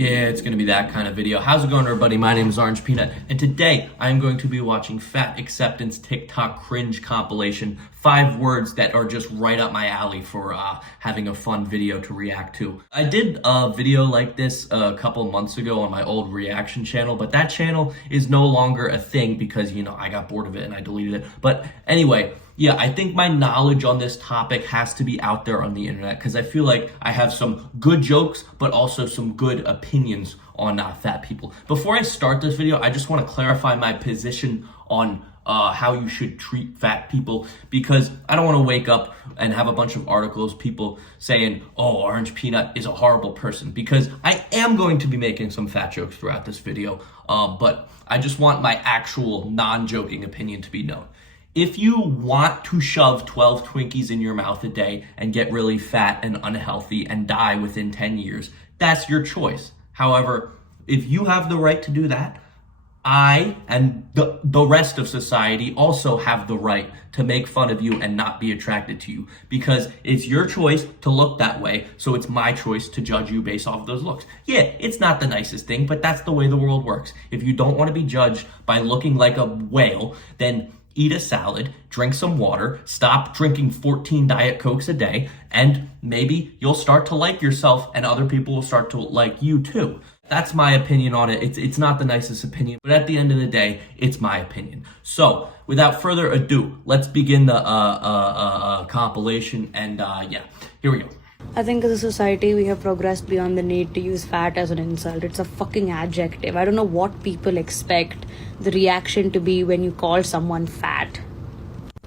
Yeah, it's gonna be that kind of video. How's it going, everybody? My name is Orange Peanut, and today I am going to be watching Fat Acceptance TikTok cringe compilation. 5 words that are just right up my alley for having a fun video to react to. I did a video like this a couple months ago on my old reaction channel, but that channel is no longer a thing because, you know, I got bored of it and I deleted it. But anyway, yeah, I think my knowledge on this topic has to be out there on the internet because I feel like I have some good jokes, but also some good opinions on fat people. Before I start this video, I just want to clarify my position on how you should treat fat people, because I don't want to wake up and have a bunch of articles, people saying, oh, Orange Peanut is a horrible person, because I am going to be making some fat jokes throughout this video, but I just want my actual non-joking opinion to be known. If you want to shove 12 Twinkies in your mouth a day and get really fat and unhealthy and die within 10 years, that's your choice. However, if you have the right to do that, I and the rest of society also have the right to make fun of you and not be attracted to you, because it's your choice to look that way, so it's my choice to judge you based off of those looks. Yeah, it's not the nicest thing, but that's the way the world works. If you don't want to be judged by looking like a whale, then eat a salad, drink some water, stop drinking 14 Diet Cokes a day, and maybe you'll start to like yourself and other people will start to like you too. That's my opinion on it. It's not the nicest opinion, but at the end of the day, it's my opinion. So, without further ado, let's begin the compilation, and yeah, here we go. I think as a society, we have progressed beyond the need to use fat as an insult. It's a fucking adjective. I don't know what people expect the reaction to be when you call someone fat.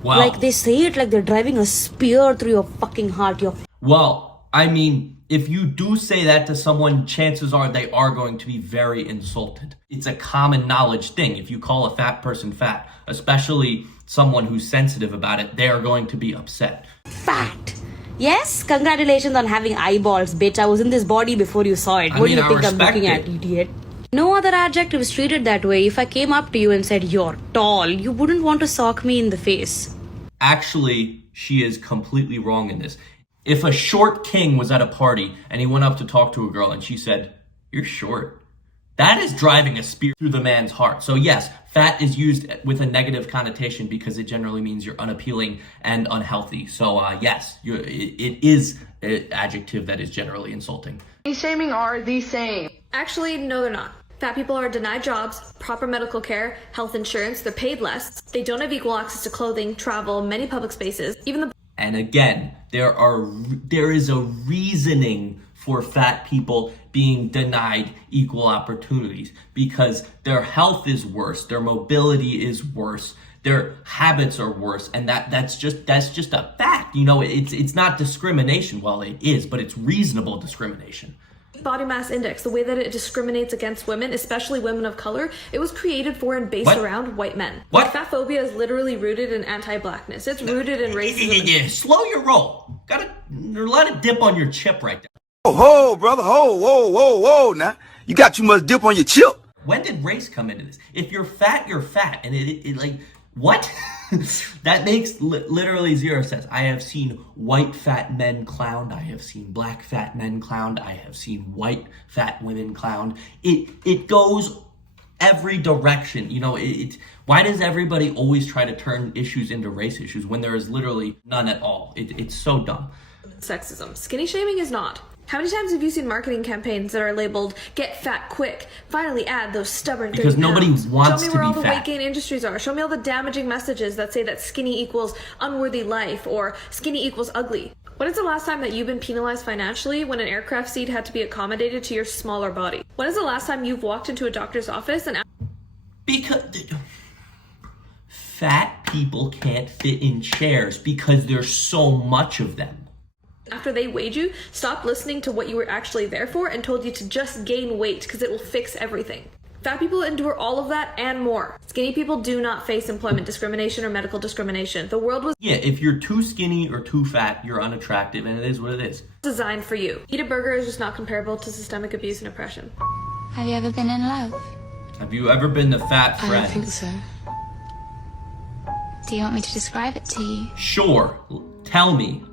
Well, like, they say it like they're driving a spear through your fucking heart. Well, I mean, if you do say that to someone, chances are they are going to be very insulted. It's a common knowledge thing. If you call a fat person fat, especially someone who's sensitive about it, they are going to be upset. Fat. Yes, congratulations on having eyeballs, bitch. I was in this body before you saw it. What do you think I'm looking at, idiot? No other adjective is treated that way. If I came up to you and said, you're tall, you wouldn't want to sock me in the face. Actually, she is completely wrong in this. If a short king was at a party and he went up to talk to a girl and she said, you're short, that is driving a spear through the man's heart. So yes, fat is used with a negative connotation because it generally means you're unappealing and unhealthy. So yes, it is an adjective that is generally insulting. Shaming are the same. Actually, no, they're not. Fat people are denied jobs, proper medical care, health insurance, they're paid less, they don't have equal access to clothing, travel, many public spaces, even the... And again, there is a reasoning for fat people being denied equal opportunities, because their health is worse, their mobility is worse, their habits are worse, and that's just a fact. You know, it's not discrimination. Well, it is, but it's reasonable discrimination. Body mass index, the way that it discriminates against women, especially women of color, it was created for and based around white men. What? Fatphobia is literally rooted in anti-blackness. It's rooted in racism. Yeah, slow your roll. Let it dip on your chip right there. Oh, brother, whoa, now. You got too much dip on your chip. When did race come into this? If you're fat, you're fat. And it like, what? That makes literally zero sense. I have seen white fat men clowned. I have seen black fat men clowned. I have seen white fat women clowned. It goes every direction. You know, why does everybody always try to turn issues into race issues when there is literally none at all? It's so dumb. Sexism. Skinny shaming is not. How many times have you seen marketing campaigns that are labeled, get fat quick, finally add those stubborn 30 Because nobody pounds. wants to be fat. Show me where all the weight gain industries are. Show me all the damaging messages that say that skinny equals unworthy life or skinny equals ugly. When is the last time that you've been penalized financially when an aircraft seat had to be accommodated to your smaller body? When is the last time you've walked into a doctor's office and... Because fat people can't fit in chairs because there's so much of them. After they weighed you, stopped listening to what you were actually there for and told you to just gain weight because it will fix everything. Fat people endure all of that and more. Skinny people do not face employment discrimination or medical discrimination. The world was... Yeah, if you're too skinny or too fat, you're unattractive, and it is what it is. ...designed for you. Eat a burger is just not comparable to systemic abuse and oppression. Have you ever been in love? Have you ever been the fat friend? I don't think so. Do you want me to describe it to you? Sure. Tell me.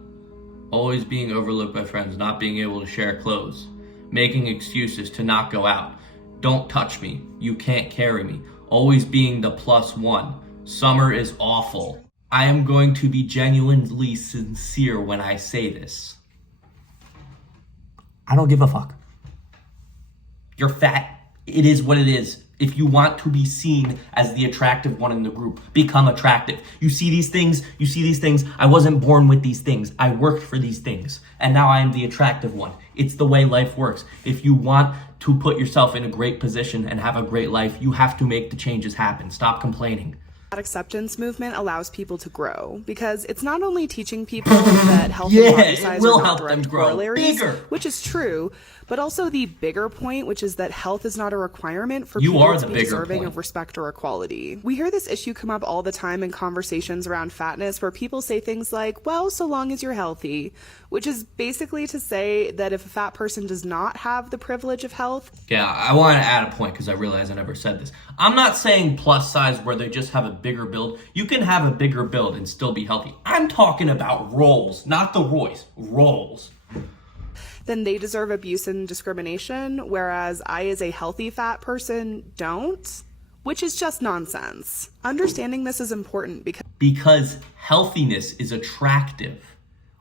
Always being overlooked by friends, not being able to share clothes. making excuses to not go out. Don't touch me. You can't carry me. Always being the +1. Summer is awful. I am going to be genuinely sincere when I say this. I don't give a fuck. You're fat. It is what it is. If you want to be seen as the attractive one in the group, become attractive. You see these things. I wasn't born with these things. I worked for these things. And now I am the attractive one. It's the way life works. If you want to put yourself in a great position and have a great life, you have to make the changes happen. Stop complaining. That acceptance movement allows people to grow because it's not only teaching people that health and body size are not direct corollaries, which is true, but also the bigger point, which is that health is not a requirement for people to be deserving of respect or equality. We hear this issue come up all the time in conversations around fatness where people say things like, well, so long as you're healthy, which is basically to say that if a fat person does not have the privilege of health. Yeah, I want to add a point because I realize I never said this. I'm not saying plus size where they just have a bigger build. You can have a bigger build and still be healthy. I'm talking about rolls, not the Royce. Rolls. Then they deserve abuse and discrimination, whereas I, as a healthy fat person, don't, which is just nonsense. Understanding this is important because healthiness is attractive.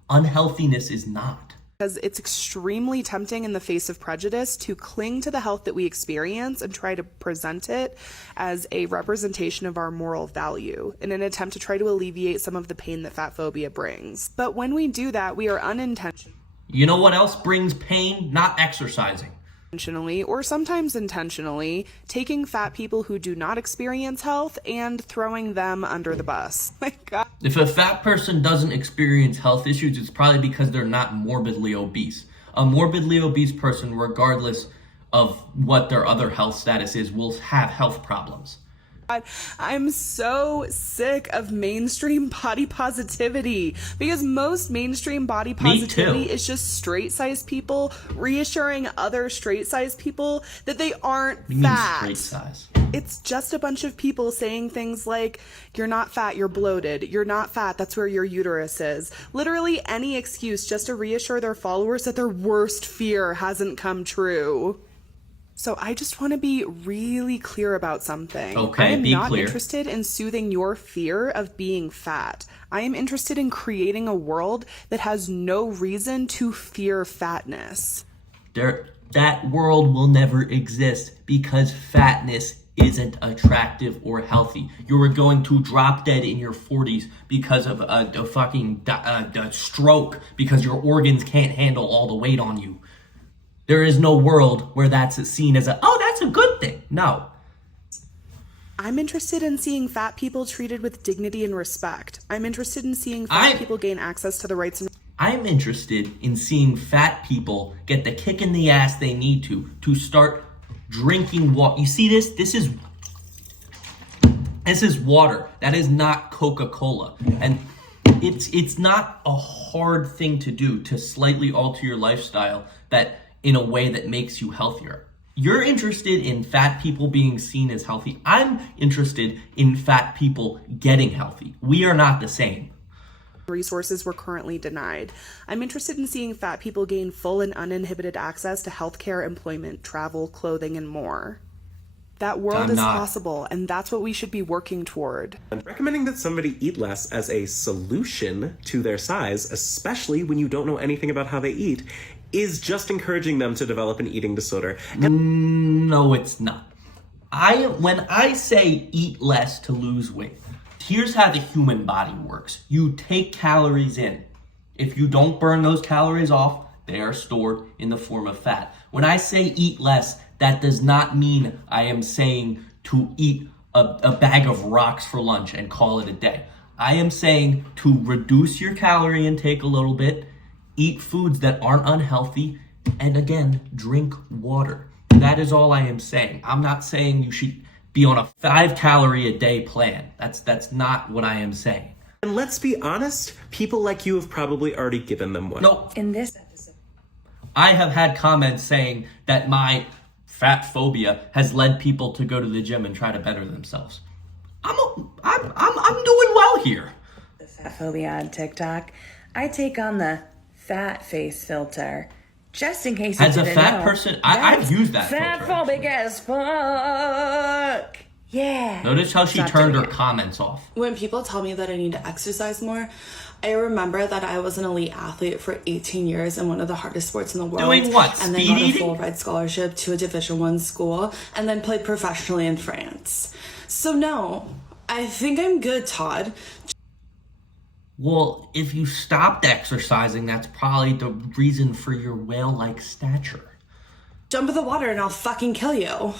Unhealthiness is not. Because it's extremely tempting in the face of prejudice to cling to the health that we experience and try to present it as a representation of our moral value in an attempt to try to alleviate some of the pain that fat phobia brings. But when we do that, we are unintentionally. You know what else brings pain? Not exercising. Or sometimes intentionally, taking fat people who do not experience health and throwing them under the bus. My God. If a fat person doesn't experience health issues, it's probably because they're not morbidly obese. A morbidly obese person, regardless of what their other health status is, will have health problems. I'm so sick of mainstream body positivity because most mainstream body positivity is just straight-sized people reassuring other straight-sized people that they aren't fat. Straight size? It's just a bunch of people saying things like, you're not fat, you're bloated, you're not fat, that's where your uterus is. Literally any excuse just to reassure their followers that their worst fear hasn't come true. So I just want to be really clear about something. Okay, I am be not clear. interested in soothing your fear of being fat. I am interested in creating a world that has no reason to fear fatness. That world will never exist because fatness isn't attractive or healthy. You are going to drop dead in your 40s because of a fucking stroke because your organs can't handle all the weight on you. There is no world where that's seen as that's a good thing. No. I'm interested in seeing fat people treated with dignity and respect. I'm interested in seeing fat people gain access to the rights and... I'm interested in seeing fat people get the kick in the ass they need to start drinking water. You see this? This is water. That is not Coca-Cola. And it's not a hard thing to do to slightly alter your lifestyle in a way that makes you healthier. You're interested in fat people being seen as healthy. I'm interested in fat people getting healthy. We are not the same. Resources we're currently denied. I'm interested in seeing fat people gain full and uninhibited access to healthcare, employment, travel, clothing, and more. That world is possible, and that's what we should be working toward. And recommending that somebody eat less as a solution to their size, especially when you don't know anything about how they eat, is just encouraging them to develop an eating disorder. No, it's not. When I say eat less to lose weight, here's how the human body works. You take calories in. If you don't burn those calories off, they are stored in the form of fat. When I say eat less, that does not mean I am saying to eat a bag of rocks for lunch and call it a day. I am saying to reduce your calorie intake a little bit, eat foods that aren't unhealthy, and again, drink water. That is all I am saying. I'm not saying you should be on a 5-calorie-a-day plan. That's not what I am saying. And let's be honest, people like you have probably already given them one. No. In this episode, I have had comments saying that my fat phobia has led people to go to the gym and try to better themselves. I'm doing well here. The Fatphobia on TikTok, I take on the fat face filter Just in case As you a didn't fat know, person, I've used that filter. fatphobic as fuck. Yeah. Notice how she Stop turned her doing it. comments off. When people tell me that I need to exercise more, I remember that I was an elite athlete for 18 years in one of the hardest sports in the world. Doing what? And then Speed got a eating? full ride scholarship to a Division I school, and then played professionally in France. So no, I think I'm good, Todd. Well, if you stopped exercising, that's probably the reason for your whale-like stature. Jump in the water and I'll fucking kill you.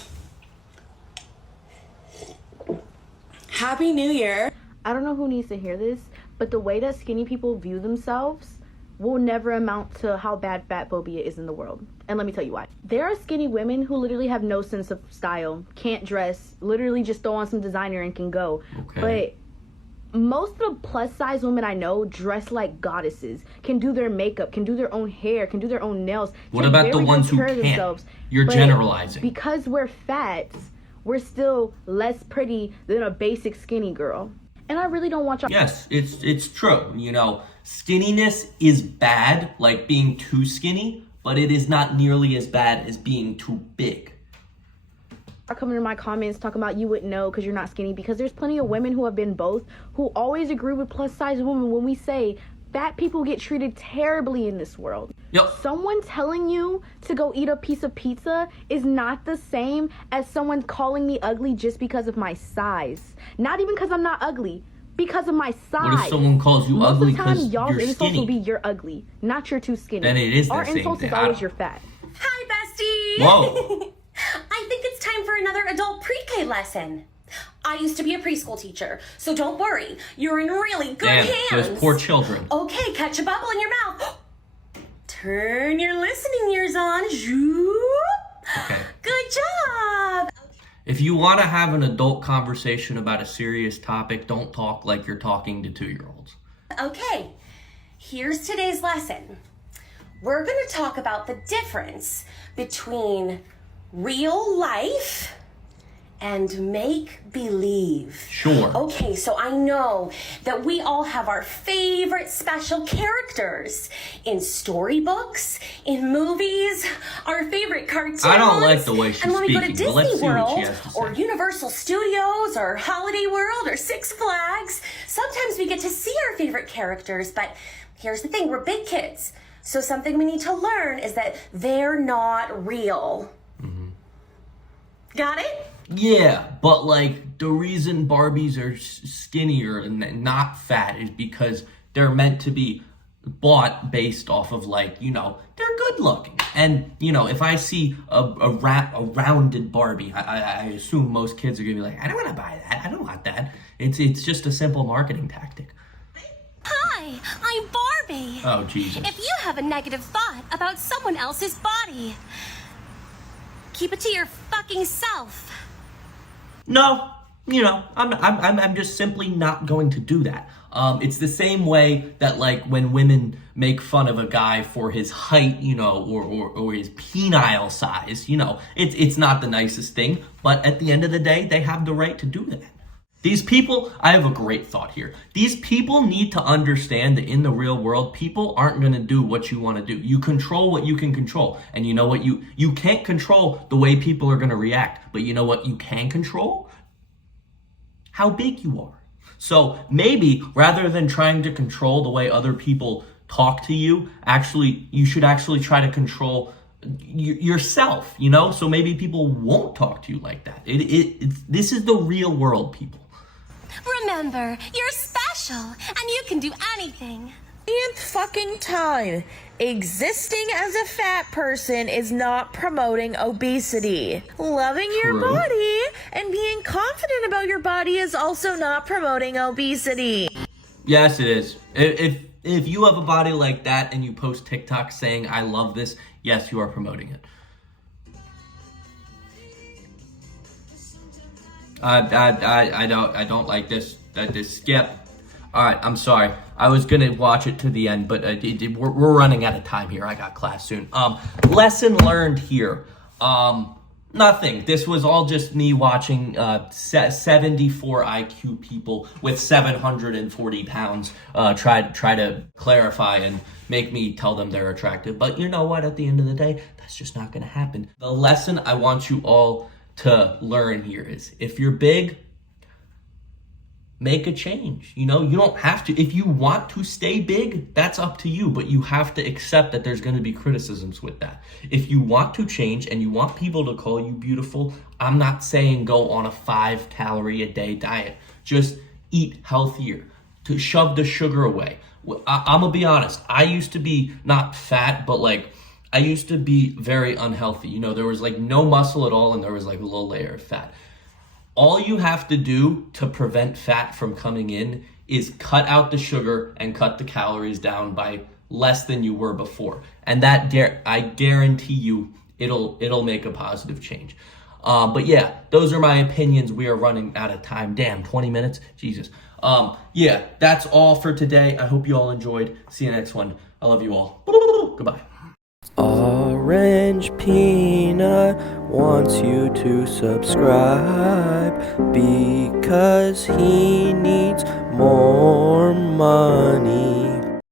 Happy New Year. I don't know who needs to hear this, but the way that skinny people view themselves will never amount to how bad fatphobia is in the world. And let me tell you why. There are skinny women who literally have no sense of style, can't dress, literally just throw on some designer and can go. Okay. But most of the plus size women I know dress like goddesses, can do their makeup, can do their own hair, can do their own nails. What about the ones who can't? You're generalizing. Because we're fat, we're still less pretty than a basic skinny girl. And I really don't want y'all. Yes, it's true. You know, skinniness is bad, like being too skinny, but it is not nearly as bad as being too big. Are coming to my comments talking about you wouldn't know because you're not skinny, because there's plenty of women who have been both who always agree with plus size women when we say fat people get treated terribly in this world. Yep. Someone telling you to go eat a piece of pizza is not the same as someone calling me ugly just because of my size. Not even because I'm not ugly, because of my size. What if someone calls you ugly because you're y'all's insults skinny? will be you're ugly, not you're too skinny. Then it is the Our same insult thing. is always you're fat. Hi, bestie. Whoa. I think it's time for another adult pre-K lesson. I used to be a preschool teacher, so don't worry. You're in really good Damn, hands. those poor children. Okay, catch a bubble in your mouth. Turn your listening ears on. Zoop. Okay. Good job. If you want to have an adult conversation about a serious topic, don't talk like you're talking to 2-year-olds. Okay, here's today's lesson. We're going to talk about the difference between real life and make-believe. Sure. Okay, so I know that we all have our favorite special characters in storybooks, in movies, our favorite cartoons. I don't like the way she's and when we go to speaking, but let's Disney see what she World has to say. or Universal Studios or Holiday World or Six Flags, sometimes we get to see our favorite characters, but here's the thing, we're big kids. So something we need to learn is that they're not real. Got it? Yeah, but like the reason Barbies are skinnier and not fat is because they're meant to be bought based off of, like, you know, they're good looking. And, you know, if I see a rounded Barbie, I assume most kids are gonna be like, I don't want to buy that. I don't want that. It's just a simple marketing tactic. Hi, I'm Barbie. Oh, Jesus. If you have a negative thought about someone else's body, keep it to your fucking self. No, you know, I'm just simply not going to do that. It's the same way that, like, when women make fun of a guy for his height, you know, or his penile size, you know, it's not the nicest thing, but at the end of the day, they have the right to do that. These people, I have a great thought here. These people need to understand that in the real world, people aren't going to do what you want to do. You control what you can control. And you know what? You can't control the way people are going to react. But you know what you can control? How big you are. So maybe rather than trying to control the way other people talk to you, you should actually try to control yourself, you know? So maybe people won't talk to you like that. This is the real world, people. Remember, you're special, and you can do anything. Fucking time. Existing as a fat person is not promoting obesity. Loving your body and being confident about your body is also not promoting obesity. Yes, it is. If you have a body like that and you post TikTok saying, I love this, yes, you are promoting it. I don't like this. This skip. All right, I'm sorry. I was gonna watch it to the end, but we're running out of time here. I got class soon. Lesson learned here. Nothing. This was all just me watching 74 IQ people with 740 pounds try to clarify and make me tell them they're attractive. But you know what? At the end of the day, that's just not going to happen. The lesson I want you all to learn here is if you're big, make a change. You know, you don't have to. If you want to stay big, that's up to you, but you have to accept that there's going to be criticisms with that. If you want to change and you want people to call you beautiful, I'm not saying go on a 5-calorie a day diet. Just eat healthier, to shove the sugar away. I'm gonna be honest. I used to be not fat, but like I used to be very unhealthy. You know, there was like no muscle at all and there was like a little layer of fat. All you have to do to prevent fat from coming in is cut out the sugar and cut the calories down by less than you were before. And that I guarantee you it'll make a positive change. But yeah, those are my opinions. We are running out of time. Damn, 20 minutes? Jesus. Yeah, that's all for today. I hope you all enjoyed. See you next one. I love you all. Goodbye. Orange Peanut wants you to subscribe because he needs